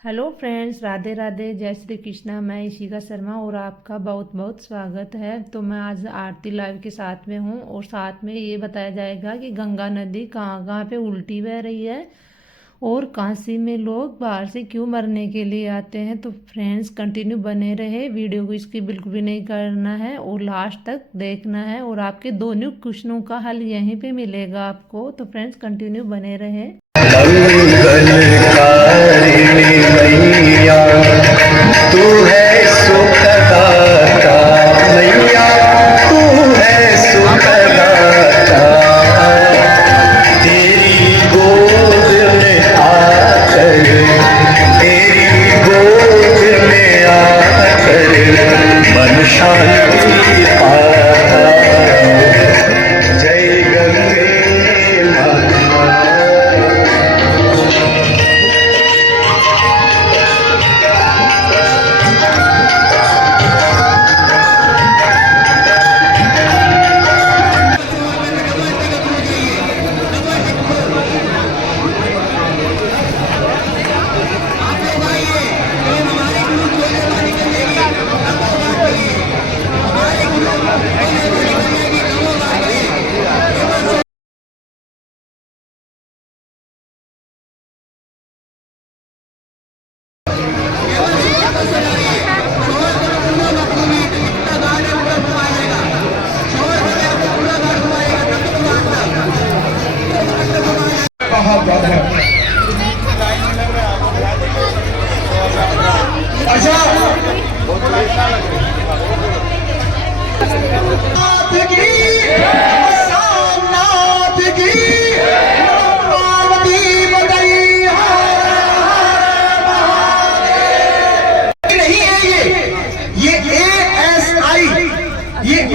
Hello friends, Radhe Radhe, जय श्री कृष्णा। मैं इशिका शर्मा और आपका बहुत बहुत स्वागत है। तो मैं आज आरती लाइव के साथ में हूँ और साथ में ये बताया जाएगा कि गंगा नदी कहाँ कहाँ पे उल्टी बह रही है और काशी में लोग बाहर से क्यों मरने के लिए आते हैं। तो फ्रेंड्स कंटिन्यू बने रहे, वीडियो को इसकी बिल्कुल भी नहीं करना है और लास्ट तक देखना है और आपके दोनों क्वेश्चनों का हल यहीं पे मिलेगा आपको। तो फ्रेंड्स कंटिन्यू बने रहे। मंगलकारिणी मैया तू है सुखदाता, मैया तू है सुखदाता। तेरी गोद में आकर, तेरी गोद में आकर मन शांति पाता। जय गंगे माता।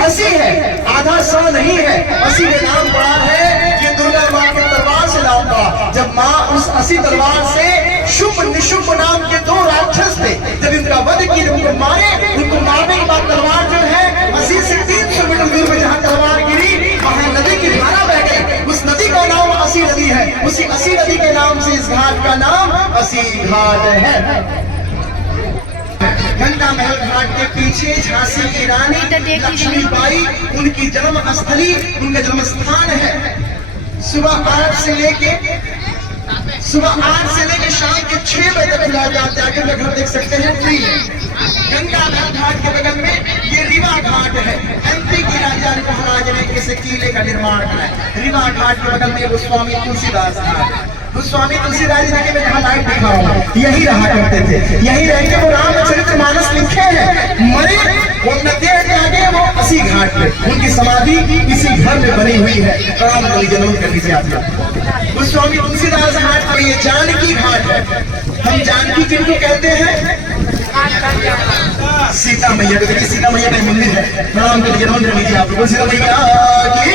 असी है, आधा सौ नहीं है। असी के नाम पड़ा है कि दुर्गा माँ के तलवार से नाम पड़ा। जब माँ उस असी तलवार से शुभ निशुभ नाम के दो राक्षस थे, जब इनका वध किए, उनको मारे। उनको मारने के बाद तलवार जो है असी से 300 मीटर दूर में जहाँ तलवार गिरी, वहाँ नदी की धारा बह गई। उस नदी का नाम असी नदी है। उसी असी नदी के नाम से इस घाट का नाम असी घाट है। गंगा महल घाट के पीछे झांसी की रानी लक्ष्मीबाई, उनकी जन्म स्थली, उनका जन्म स्थान है। सुबह 8 से लेके शाम के 6 बजे तक जाके घर देख सकते हैं, फ्री है। गंगा महल घाट के बगल में ये रीवा घाट है। एमपी की राजा महाराज ने इस किले का निर्माण कराया। रीवा घाट के बगल में गोस्वामी तुलसीदास घाट। गोस्वामी तुलसीदास जी के जहाँ लाइट दिखा हुआ, यही रहा करते थे। यही रह के वो रामचरितमानस लिखे हैं। मरे वो नदी के आगे, वो असी घाट पे उनकी समाधि इसी घर में बनी हुई है। राम कली जन्म कर लीजिए आप। गोस्वामी तुलसीदास घाट पर ये जानकी घाट है। हम जानकी किनको कहते हैं? सीता मैया को। देखिए सीता मैया का मंदिर है। राम कली जन्म कर लीजिए आप लोग। सीता मैया की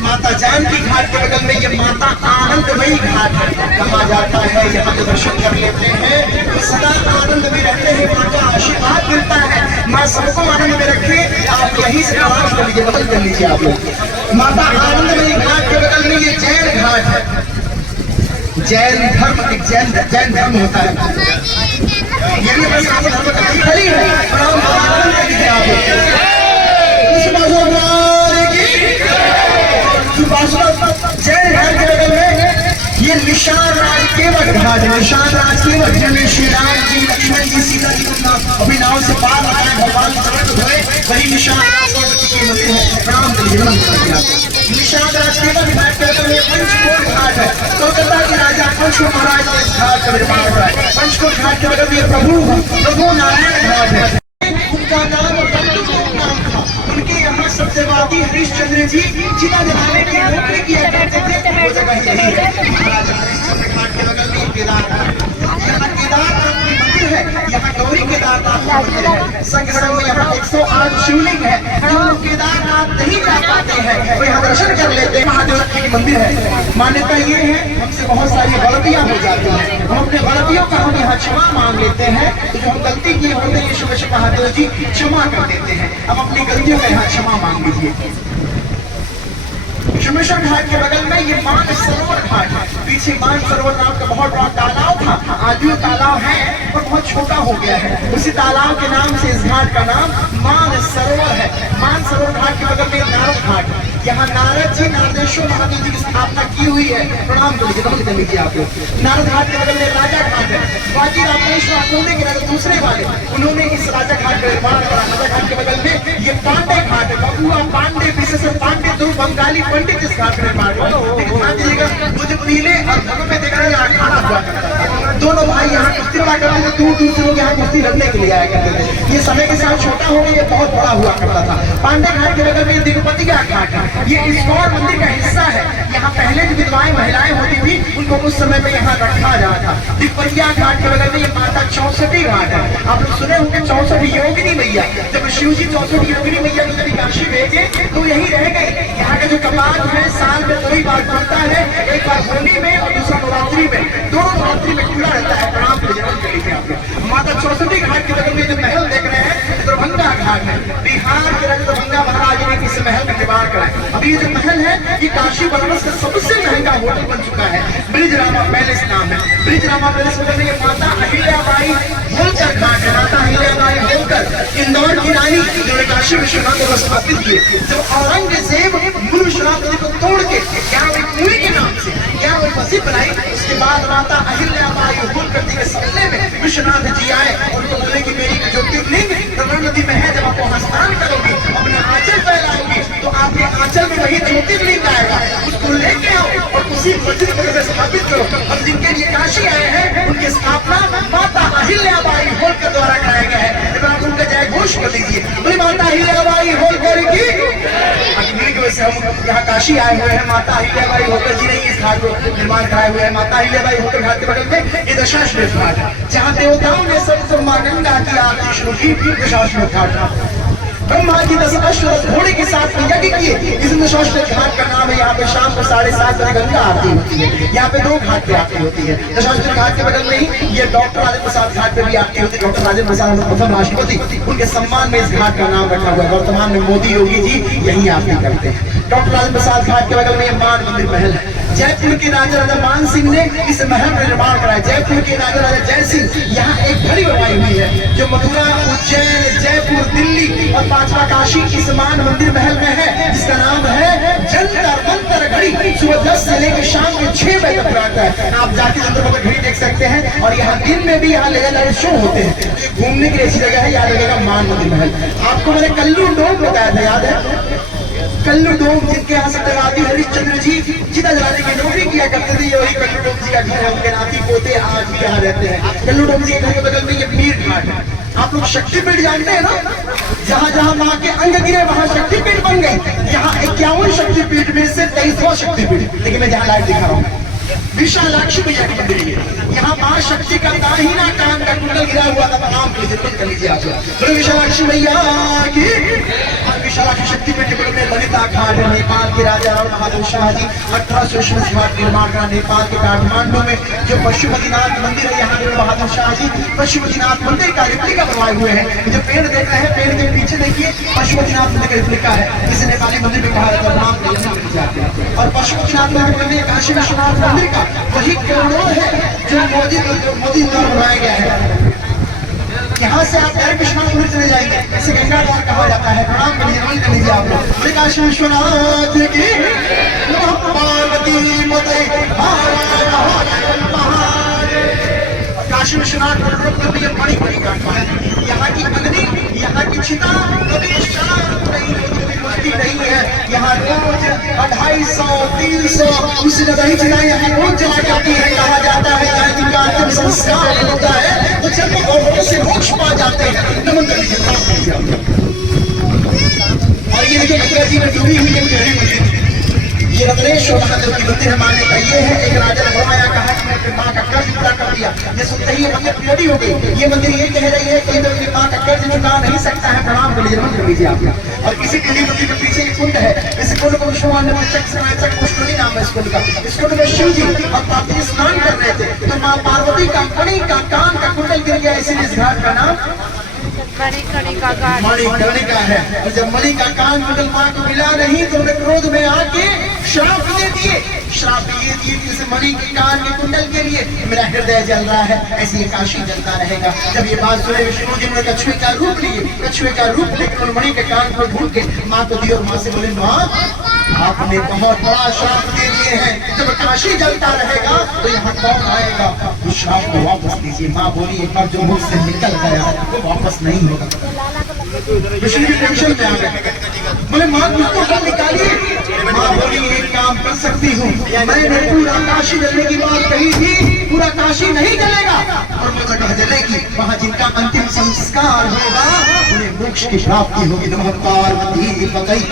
माता जानकी घाट के बगल में ये माता आनंदमयी घाट कहा जाता है। यहाँ पे दर्शन कर लेते हैं तो सदा आनंद में रहते हैं, माँ का आशीर्वाद मिलता है। माँ सबको आनंद में रखे। आप यहीं से आवाज कर लीजिए, बदल कर लीजिए आप लोग। माता आनंदमयी घाट के बगल में ये जैन घाट है। जैन धर्म, एक जैन धर्म होता है। ये भी बस आप खड़ी है। जैन घाट के बगल में ये निशान राज केवट घाट है। निशान राज केवट, जिनमें श्री राम जी, लक्ष्मण जी, सीता जी को अभी नाव से पार लगाए, भगवान चरण धोए, वही निशान राज केवट की मंदिर है। राम निशान राज केवट घाट के बगल में पंचकोट घाट है। कोलकाता के राजा पंचकोट महाराज ने इस घाट का निर्माण कराया। पंचकोट घाट के बगल में प्रभु नारायण घाट है। उनका नाम उनके यहाँ सत्यवादी हरिश्चंद्र जी चिता जलाने की नौकरी किया करते थे। वो जगह यही है। महाराजा हरिश्चंद्र घाट के बगल में केदारनाथ, यहाँ केदारनाथ की मंदिर है। यहाँ गौरी केदारनाथ का मंदिर है। संगठन में यहाँ 108 शिवलिंग है। जो केदारनाथ नहीं जा पाते हैं वो यहाँ दर्शन कर लेते हैं। महादेव की मंदिर है। मान्यता ये है, हमसे बहुत सारी गलतियां हो जाती हैं। हम अपने गलतियों का हम यहाँ क्षमा मांग लेते हैं। तो जो हम गलती किए होते हैं, शिव महादेव जी क्षमा कर देते हैं। हम अपनी गलतियों का यहाँ क्षमा मांग लीजिए। जमुनेश्वर घाट के बगल में ये मान सरोवर घाट है। पीछे मान सरोवर नाम का बहुत बड़ा तालाब था, आज भी तालाब है और बहुत छोटा हो गया है। उसी तालाब के नाम से इस घाट का नाम मान सरोवर है। मान सरोवर घाट के बगल में नारद घाट, यहाँ नारद जी नारदेश्वर महादेव जी की स्थापना की हुई है। प्रणाम करिए, नमस्ते लीजिए आप लोग। नारद घाट के बगल में राजा घाट है। बाकी रामेश्वर पुणे के राजा दूसरे वाले, उन्होंने इस राजा घाट का निर्माण करा। राजा घाट के बगल में ये पांडे घाट है। बबुआ पांडे, विशेष पांडे, दो बंगाली पंडित इस घाट का निर्माण करा। वो जो पीले और भगों में देख रहे हैं अखाड़ा हुआ करता था। दोनों भाई यहाँ कुश्ती लड़ा करते थे, दूर दूर से लोग यहाँ कुश्ती लड़ने के लिए आया करते थे। ये समय के साथ छोटा हो गया, ये बहुत बड़ा हुआ करता था। पांडे घाट के बगल में दिगपति का घाट है। ये इस्कॉन मंदिर का हिस्सा है। यहाँ पहले जो विधवाएं महिलाएं होती थी उनको उस समय में यहाँ रखा जाता था। दिगपतिया घाट के बगल में ये माता 64 घाट है। आप लोग सुने होंगे 64 योगिनी मैया। जब शिव जी 64 योगिनी मैया को जब काशी भेजे तो यही रह गए। यहाँ का जो कपाट है साल में 2 ही बार खुलता है, एक बार होली में और दूसरा नवरात्रि में। दोनों नवरात्रि में खुला रहता है। प्रणाम करिए आप लोग। माता 64 घाट के बगल में जो महल देख रहे हैं दरभंगा घाट है। बिहार के राजा दरभंगा महाराज ने इस महल का निर्माण कराया। अभी ये जो महल है ये काशी बनारस का सबसे महंगा होटल बन चुका है। ब्रिजरामा पैलेस नाम है। ब्रिजरामा पैलेस में ये माता अहिल्याबाई होलकर घाट है। माता अहिल्याबाई होलकर इंदौर की रानी जिन्होंने काशी विश्वनाथ को स्थापित किए। जब औरंगजेब गुरु विश्वनाथ नदी को तोड़ के यहाँ कुएं के नाम से यहाँ वो मस्जिद बनाई, उसके बाद माता अहिल्याबाई होलकर जी के सपने में विश्वनाथ जी आए और उनको बोले कि मेरी ज्योतिर्लिंग गंगा नदी में है, जब आप वहाँ स्नान करोगी अपना आंचल फैलाओगी तो आपके आंचल में वही ज्योतिर्लिंग आएगा, उसको लेके आओ और उसी मस्जिद को स्थापित करो। और जिनके लिए काशी आए हैं उनकी स्थापना माता अहिल्याबाई होलकर द्वारा कराया गया है। जब आप उनका जय घोष कर लीजिए, बोले माता अहिल्याबाई होलकर की। वैसे हम यहाँ काशी आए हुए हैं, माता अहिल्याबाई होलकर जी ने इस घाट को निर्माण कराए हुए हैं। माता अहिल्याबाई होलकर घाट के बगल में ये दशाश्वमेध घाट है, जहाँ देवताओं ने सब मां गंगा की आरती शुरू की। दशाश्वमेध घाट ब्रह्मा जी 10 अश्व घोड़े के साथ यज्ञ किए। इस दशाश्वमेध घाट का नाम है। यहाँ पे शाम को 7:30 बजे गंगा आरती होती है। यहाँ पे 2 घाट पे आरती होती है। दशाश्वमेध घाट के बगल में ही ये डॉक्टर राजेंद्र प्रसाद घाट पे भी आरती होती है। डॉक्टर राजेंद्र प्रसाद प्रथम राष्ट्रपति, उनके सम्मान में इस घाट का नाम रखा हुआ है। वर्तमान में मोदी योगी जी यही आरती करते हैं। डॉक्टर राजेंद्र प्रसाद घाट के बगल में ये मान मंदिर महल है। जयपुर के राजा राजा मान सिंह ने इस महल का निर्माण कराया। जयपुर के राजा राजा जय सिंह यहाँ एक घड़ी बनवाई हुई है जो मथुरा, उज्जैन, जयपुर, दिल्ली और 5वां काशी इस मान मंदिर महल में है, जिसका नाम है जंतर मंतर घड़ी। सुबह 10 से लेकर शाम के 6 बजे तक रहता है। आप जाके जंतर मंतर घड़ी देख सकते हैं। और यहाँ दिन में भी यहाँ लेजर शो होते हैं। घूमने की ऐसी जगह है, याद रखेगा मान मंदिर महल। आपको मैंने कल्लू डोम बताया था, याद है? कल्लू डोम जिनके यहाँ सत्यवादी हरिश्चंद्र जी चिता जलाने की नौकरी किया करते थे, वही कल्लू डोम जी का घर है। उनके नाती पोते आज भी यहाँ रहते हैं। कल्लू डोम जी के घर के बगल में ये मीर घाट है। आप लोग शक्तिपीठ जानते हैं ना, जहाँ जहाँ माँ के अंग गिरे वहाँ शक्तिपीठ बन गई। यहाँ 51 शक्तिपीठ में से 23वां शक्तिपीठ, लेकिन मैं जहाँ लाइव दिखा रहा हूँ विशालाक्षी मैया की मंदिर है। यहाँ माँ शक्ति का दाहिना कान का कुंडल गिरा हुआ था। प्रणाम कर लीजिए आप लोग। विशालाक्षी मैया की। विशालाक्षी शक्तिपीठ के बगल में ललिता घाट है। नेपाल के राजा राव बहादुर शाह जी 1800 घाट निर्माण करा। नेपाल के काठमांडू में जो पशुपतिनाथ मंदिर है, यहाँ राव बहादुर शाह जी पशुपतिनाथ मंदिर का रिप्लिका बनवाए हुए हैं। जो पेड़ देख रहे हैं, पेड़ के पीछे देखिए पशुपतिनाथ मंदिर का रिप्लिका है। इसे नेपाली मंदिर में कहा जाता है। और पशुपतिनाथ मंदिर काशी विश्वनाथ मंदिर का वही करोड़ है जो मोदी द्वारा बनाया गया है। यहाँ से आप डायरेक्ट विश्वनाथ मंदिर चले जाएंगे, इसे गंगा द्वार कहा जाता है। प्रणाम कर लीजिए आप लोग। काशी विश्वनाथ की पार्वती पते काशी विश्वनाथ मंदिर बड़ी बड़ी घटना है। यहाँ की अग्नि, यहाँ की चिता कभी शांत नहीं है। यहाँ रोज 250-300 उसी जगह ही चिताएं यहाँ रोज जला जाती है। कहा जाता है यहाँ जिनका अंतिम संस्कार होता है तो जब वो से मोक्ष पा जाते हैं। नमन कर लीजिए। और ये देखिए गंगा जी में डूबी हुई मंदिर, ये रत्नेश्वर महादेव की मंदिर हमारे का ये है। एक राजा ने फरमाया, कहा कि मैं अपनी माँ का कर्ज पूरा कर दिया। ये सुनते ही ये मंदिर पूरी हो गई। ये मंदिर ये कह रही है कि मैं अपनी माँ का कर्ज चुका नहीं सकता है। प्रणाम कर लीजिए, मंदिर लीजिए आप। और इसी टीली मंदिर के पीछे एक कुंड है। इस कुंड को विष्णु ने पुष्करणी नाम है इस कुंड का। इस कुंड में शिव जी और पार्वती स्नान कर रहे थे तो माँ पार्वती का मणि का कान का कुंडल गिर गया, इसीलिए इस घाट का नाम मणिकर्णिका घाट। मणिकर्णिका है। और जब मणिकर्णिका कुंडल माँ को मिला नहीं तो उन्हें क्रोध में आके श्राप दे दिए। श्राप ये दिए कि इस मणिकर्णिका के कुंडल के लिए मेरा हृदय जल रहा है, ऐसे ही काशी जलता रहेगा। जब ये बात सुने विष्णु जी ने कछुए का रूप लिए, कछुए का रूप लेकर उन मणि के कान पर ढूंढ के माँ को दिए और माँ से बोले माँ आपने बहुत बड़ा श्राप दे दिए हैं, जब काशी जलता रहेगा तो यहाँ कौन आएगा, उस श्राप को वापस लीजिए। माँ बोली एक बार जो मुख से निकल गया वो वापस नहीं होगा। विष्णु जी टेंशन में आ गए, बोले माँ कुछ तो हल निकालिए। माँ बोली एक काम कर सकती हूँ, मैंने पूरा काशी जलने की बात कही थी, पूरा काशी नहीं जलेगा और वो जगह जलेगी वहाँ जिनका अंतिम संस्कार होगा उन्हें मोक्ष की प्राप्ति होगी। नमः पार्वती पतये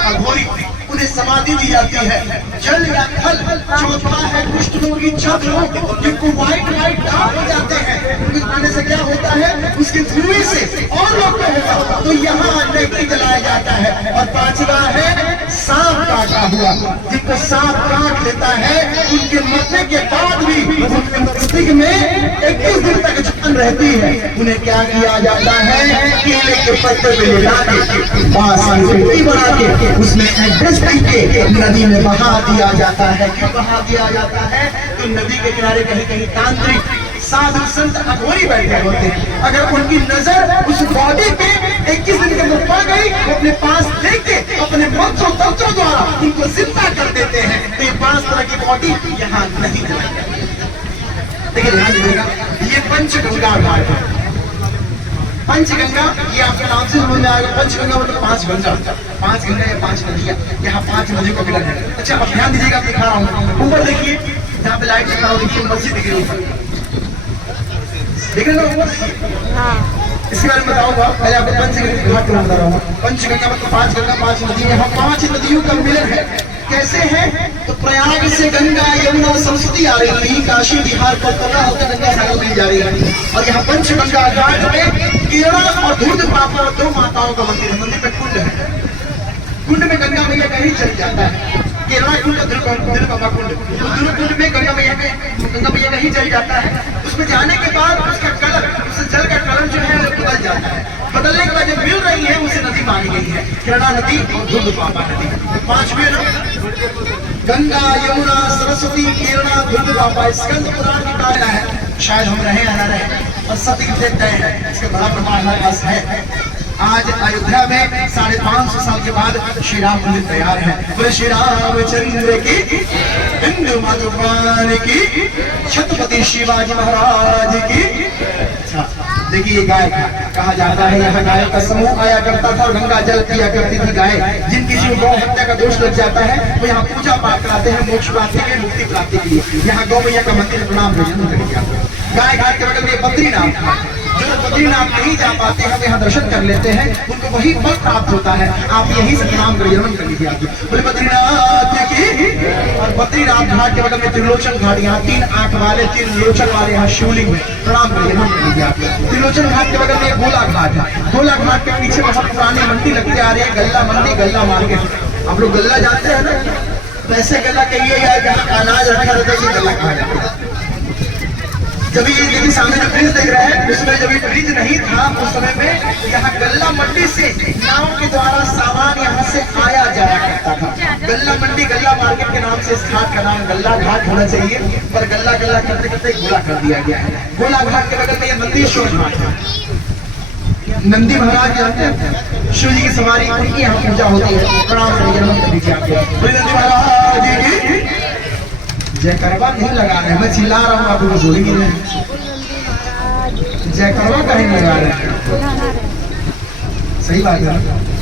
अघोरी उन्हें समाधि दी जाती है। जल या थल चौथा है कुष्ठ रोगी छत रोग जिनको व्हाइट दाग हो जाते हैं, कुछ खाने से क्या होता है उसके धुएं से और लोग को होगा तो यहाँ नहीं जलाया जाता है। और पांचवा है सांप काटा हुआ, जिनको सांप काट लेता है उनके मरने के बाद भी उनके मस्तिष्क में 21 दिन तक जान रहती है। उन्हें क्या किया जाता है, केले के पत्ते पे लिटा के पास मिट्टी बना के उसमें एड्रेस के नदी में बहा दिया जाता है। क्यों बहा दिया जाता है, तो नदी के किनारे कहीं कहीं तांत्रिक साधु संत अघोरी बैठे होते हैं, अगर उनकी नजर उस बॉडी पे 21 दिन के अंदर पड़ गई वो अपने पास लेके अपने मंत्रों तंत्रों द्वारा उनको जिंदा कर देते हैं। तो ये 5 तरह की बॉडी यहाँ नहीं जलाई जाती। देखिए ध्यान दीजिएगा, ये पंचगंगा घाट है। पंचगंगा ये आपके नाम से समझ में आएगा। पंचगंगा मतलब 5 गंगा, 5 गंगा या 5 नदियां, यहाँ 5 नदियों का मिलन है। अच्छा अब ध्यान दीजिएगा, आप दिखा रहा हूँ ऊपर देखिए, जहाँ पे लाइट दिखा रहा हूँ देखिए मस्जिद दिख रही है, देख रहे हो ऊपर। इसके बारे में बताऊंगा, पहले आपको पंचगंगा घाट बता रहा हूँ। पंचगंगा मतलब 5 गंगा 5 नदी, यहाँ 5 नदियों का मिलन है। कैसे है, तो प्रयाग से गंगा यमुना सरस्वती आ रही है, काशी बिहार कोलकाता होकर गंगा सागर में जा रही है। और यहाँ पंचगंगा घाट में केरला और दूध पापा 2 माताओं का मंदिर है। मंदिर में कुंड है, कुंड में गंगा मैया कहीं चल जाता है। केरला कुंड दुर्गा कुंड, कुंड में गंगा मैया कहीं चल जाता है। उसमें जाने के बाद उसका कलर, उस जल का कलर जो है वो बदल जाता है। बदलने के बाद जब मिल रही है उसे नदी मानी गई है, केरला नदी और दूध पापा नदी। 5 गंगा यमुना सरस्वती केरला दूध पापा स्कंद पुराण की कायला है। शायद हम रहे या न रहे और सत्य तय है, इसका बड़ा प्रमाण हमारे पास है। आज अयोध्या में 550 साल के बाद श्री राम मंदिर तैयार है। बोले श्री रामचंद्र की, हिंदू माधुपान की, छत्रपति शिवाजी महाराज की। अच्छा देखिए ये गाय कहा जाता है, यहाँ गाय का समूह आया करता था और गंगा जल पिया करती थी गाय। जिनकी जीव गौ हत्या का दोष लग जाता है वो यहाँ पूजा पाठ कराते हैं मोक्ष प्राप्ति के लिए, मुक्ति प्राप्ति के लिए। यहाँ गौ मैया का मंदिर प्रणाम गाय घाट के बगल में बद्रीनाथ, जो बद्रीनाथ नहीं जा पाते हैं यहाँ दर्शन कर लेते हैं, उनको वही फल प्राप्त होता है। आप यही से प्रणाम कर नमन कर लीजिए आगे। बोले बद्रीनाथ की। और बद्रीनाथ घाट के बगल में त्रिलोचन घाट, यहाँ 3 आंख वाले 3 लोचन वाले यहाँ शिवलिंग में प्रणाम करिए नमन कर लीजिए आगे। त्रिलोचन घाट के बगल में गोला घाट है। गोला घाट के पीछे बहुत पुरानी मंडी लगती आ रही है, गल्ला मंडी, गल्ला मार्केट। आप लोग गल्ला जानते हैं ना, वैसे गल्ला कहिए या जहाँ अनाज रखा रहता है गल्ला कहा जाता है। जब ये देखिए सामने जो ब्रिज देख रहे हैं उसमें जब ब्रिज नहीं था उस समय में यहाँ गल्ला मंडी से नाव के द्वारा सामान यहाँ से आया जाया करता था। गल्ला मंडी गल्ला मार्केट के नाम से इस घाट का नाम गल्ला घाट होना चाहिए, पर गल्ला गल्ला करते करते गोला कर दिया गया है। गोला घाट के बगल में ये नंदीश्वर घाट है। नंदी महाराज जानते हैं, शिव जी की सवारी, उनकी यहाँ पूजा होती है। प्रणाम करिए नमन कर दीजिए आपको। नंदी महाराज की जय करवा नहीं लगा रहे, मैं चिल्ला रहा हूँ आप लोग बोलेंगे नहीं, जय करवा कहीं लगा रहे हैं। सही बात है,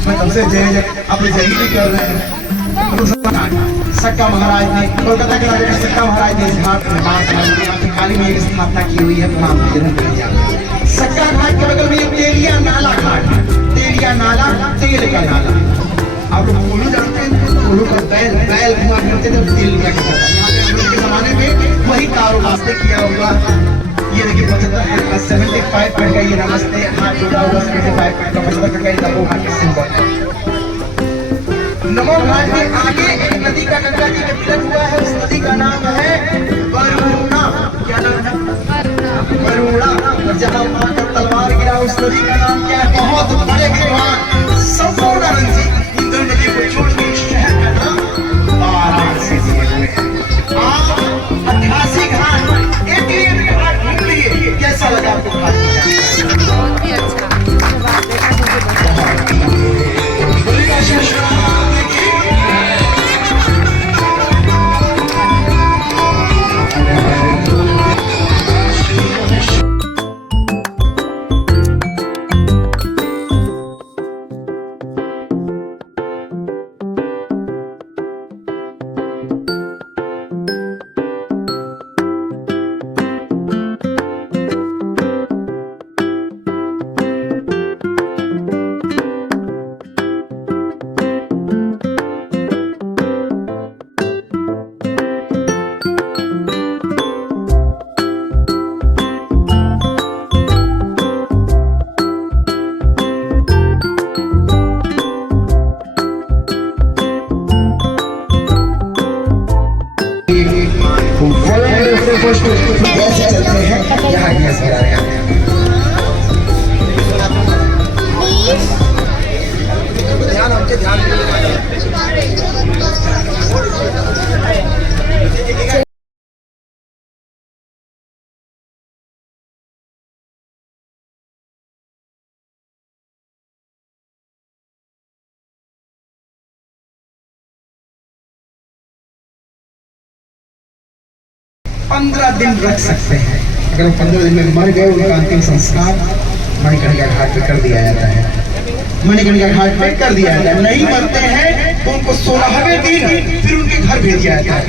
मैं तब से जय आप जय ही नहीं कर रहे हैं। सक्का महाराज ने, कोलकाता के राजा सक्का महाराज ने इस घाट में काली मैया की स्थापना की हुई है। प्रणाम। सक्का घाट के बगल में तेलिया नाला घाट, तेलिया नाला तेल का नाला। आप लोग कोलू जानते हैं, कोलू का बैल घुमा करते थे, तेल लिया करता था। के जमाने में वही कारो वास्ते किया होगा। ये देखिए 75 पॉइंट का ये नमस्ते हाथ जोड़ा होगा, 75 पॉइंट का 75 का ये नमो घाट का सिंबल है। नमो घाट के आगे एक नदी का गंगा जी में मिलन हुआ है, उस नदी का नाम है वरुणा। क्या नाम है? वरुणा। कुछ कैसे चलते हैं यहाँ गैस भरा रहे हैं। ध्यान हमके ध्यान पंद्रह दिन रख सकते हैं। अगर 15 दिन में मर गए उनका अंतिम संस्कार मणिकर्णिका घाट पे कर दिया जाता है। मणिकर्णिका घाट पे कर दिया जाता है। नहीं मरते हैं तो उनको 16वें दिन फिर उनके घर भेज दिया जाता है।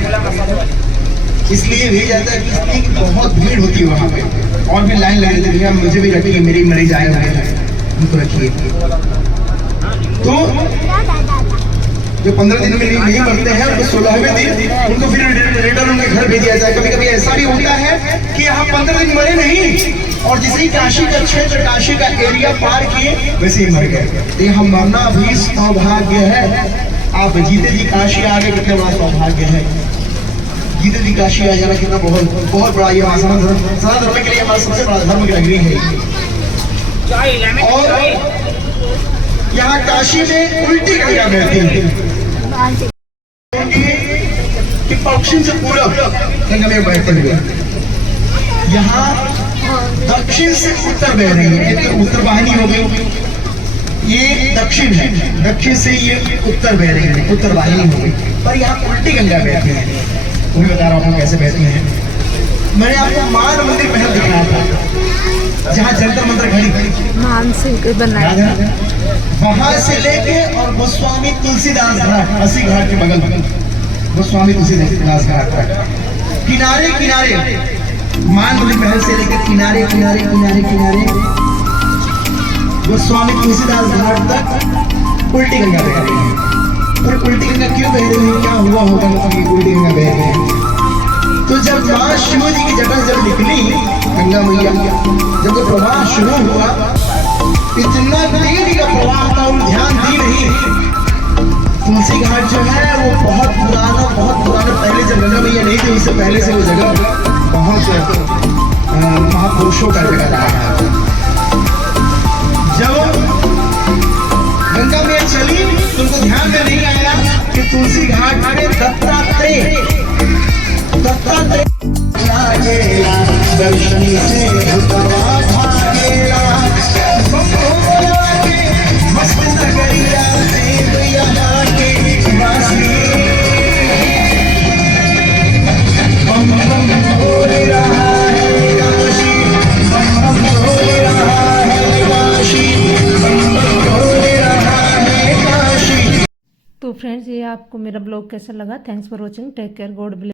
इसलिए भेजा जाता है कि इसलिए बहुत भीड़ होती है वहाँ पे और भी लाइन लगी रहती है। मुझे भी रखिए, मेरी मरीज आए हुए हैं, उनको रखिए। तो जो 15 दिन में नहीं मरते हैं उनको 16वें दिन उनको फिर रिटर्न उनके घर भेज दिया जाए। कभी कभी ऐसा भी होता है कि यहाँ 15 दिन मरे नहीं और जैसे ही काशी का क्षेत्र, काशी का एरिया पार किए वैसे ही मर गए। तो यहाँ मरना भी सौभाग्य है। आप जीते जी काशी आ गए, कितना बड़ा सौभाग्य है। जीते जी काशी आ जाना कितना बहुत बड़ा, ये सनातन धर्म के लिए हमारा सबसे बड़ा धर्म की नगरी है। और यहाँ काशी में उल्टी गंगा बहती है कि पश्चिम से पूरब गंगा में बहते हुए यहाँ दक्षिण से उत्तर बह रही है। तो उत्तर वाहिनी हो गई, ये दक्षिण है, दक्षिण से ये उत्तर बह रही है, उत्तर वाहिनी हो गई। पर यहाँ उल्टी गंगा बहती है। वो भी बता रहा हूँ कैसे बहती है। मैंने आपको मान मंदिर पहल दिखाया था जहाँ जंतर मंत्र घड़ी मानसिक बनाया, वहां से लेके और गोस्वामी तुलसीदास घाट, अस्सी घाट के बगल में गोस्वामी तुलसीदास घाट तक किनारे किनारे मान मंदिर महल से लेकर किनारे किनारे किनारे किनारे गोस्वामी तुलसीदास घाट तक उल्टी गंगा बह रही है। और उल्टी गंगा क्यों बह रही है, क्या हुआ होगा मतलब उल्टी गंगा बह रही है? तो जब माँ शिव जी की जटा जब निकली गंगा मैया, जब वो प्रवाह शुरू हुआ, इतना तेज का प्रवाह था, ध्यान दी नहीं। तुलसी घाट जो है वो बहुत पुराना पहले जब गंगा मैया नहीं थी उससे पहले से वो जगह बहुत महापुरुषों का जगह रहा है। जब गंगा मैया चली तो उनको ध्यान में नहीं आया कि तुलसी घाट में दत्तात्रेय दर्शन से तो फ्रेंड्स, ये आपको मेरा ब्लॉग कैसा लगा? Thanks for watching, take care, God bless.